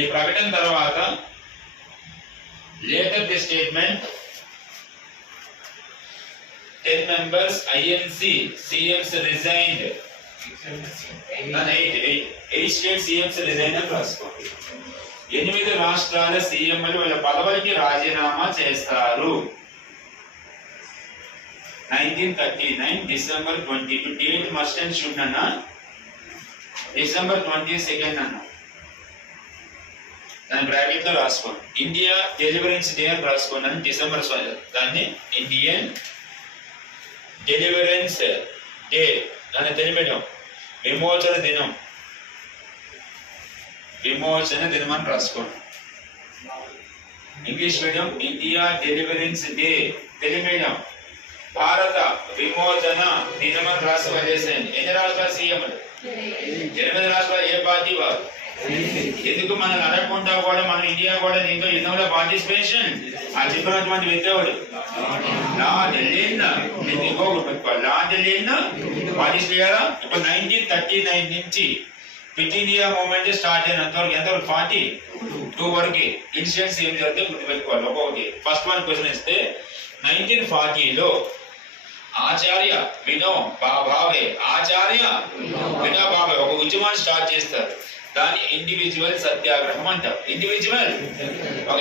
ఈ ప్రకటన తర్వాత later the statement 10 members INC CMs resigned. 8 state CMs resigned అని రాసుకోండి. 8 రాష్ట్రాల సీఎంలు వాళ్ళ పదవులకి రాజీనామా చేస్తారు. 1939 December 22 date must and should అన్నా December 22nd అన్నా దాని బ్రాకెట్ లో రాసుకోండి. ఇండియా డెలివరెన్స్ డే అని రాసుకోండి అని డిసెంబర్ దాన్ని ఇండియన్ డెలివరెన్స్ డే దాన్ని తెలియడం విమోచన దినం అని రాసుకోండి. English medium India deliverance day తెలియడం భారత విమోచన దినం అని రాసి వదిలేసేయండి. ఎన్ని రాష్ట్రాల సీఎంలు? 8 రాష్ట్రాలు. ఏ పార్టీ వారు? ఎందుకు మనం అడగకుండా కూడా మన ఇండియా కూడా దీంట్లో యుద్ధంలో పార్టిసిపేషన్ ఆ చెప్పినటువంటి వ్యక్తి పార్టిసిపేట్ చేయాలా? ఇప్పుడు 1939 నుంచి క్విట్ ఇండియా మూవ్మెంట్ స్టార్ట్ అయినంత వరకు ఎంతవరకు 42 వరకు ఇన్సిడెంట్స్ ఏం జరిగితే గుర్తుపెట్టుకోవాలి. ఒక్కొక్కటి ఫస్ట్ వన్ క్వశ్చన్ ఇస్తే 1940లో ఆచార్య వినోబా భావే ఒక ఉద్యమాన్ని స్టార్ట్ చేస్తారు. దాన్ని ఇండివిజువల్ సత్యాగ్రహం అంటారు. ఇండివిజువల్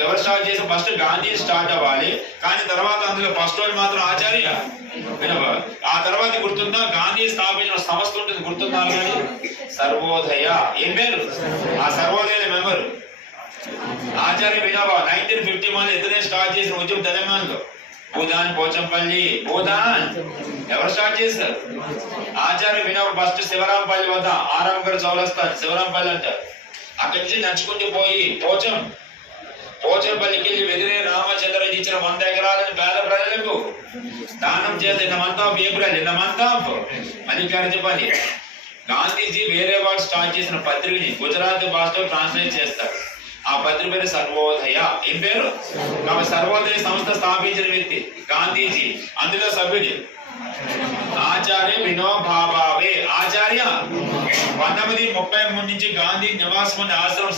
ఎవరు స్టార్ట్ చేస్తే ఫస్ట్ గాంధీ స్టార్ట్ అవ్వాలి, కానీ తర్వాత అందులో ఫస్ట్ వాడు మాత్రం ఆచార్య వినోబా. ఆ తర్వాత గుర్తుందా గాంధీ స్థాపించిన సంస్థ ఉంటుంది గుర్తుందా? సర్వోదయ. ఏం పేరు ఆ సర్వోదయ మెంబర్? ఆచార్య వినోబా. 1951 ఇతనే స్టార్ట్ చేసిన ఉద్యమం తెలంగాణలో. భూదాన్ పోచంపల్లి ఎవరు స్టార్ట్ చేస్తారు? ఆచార్య వినోబా. ఫస్ట్ శివరాంపల్లి వద్ద ఆరాంగర్ చౌరస్తా శివరాంపల్లి అంటారు. అక్కడి నుంచి నడుచుకుంటూ పోయి పోచంపల్లికి వెళ్ళి వెదిరే రామచంద్రరాజు ఇచ్చిన 100 ఎకరాలను పేద ప్రజలకు దానం చేస్తే in the month of Mallikarjuna చెప్పాలి. గాంధీజీ వేరే వాళ్ళు స్టార్ట్ చేసిన పత్రికని గుజరాత్ భాషలో ట్రాన్స్లేట్ చేస్తారు. ఆ పత్రిక పేరు సర్వోదయ. ఏం పేరు? కాబట్టి సర్వోదయ సంస్థ స్థాపించిన వ్యక్తి గాంధీజీ. అందులో సభ్యుడు ఆచార్య వినోబా భావే. ఆచార్య 1933 నుంచి గాంధీ నివాసం ఆశ్రమం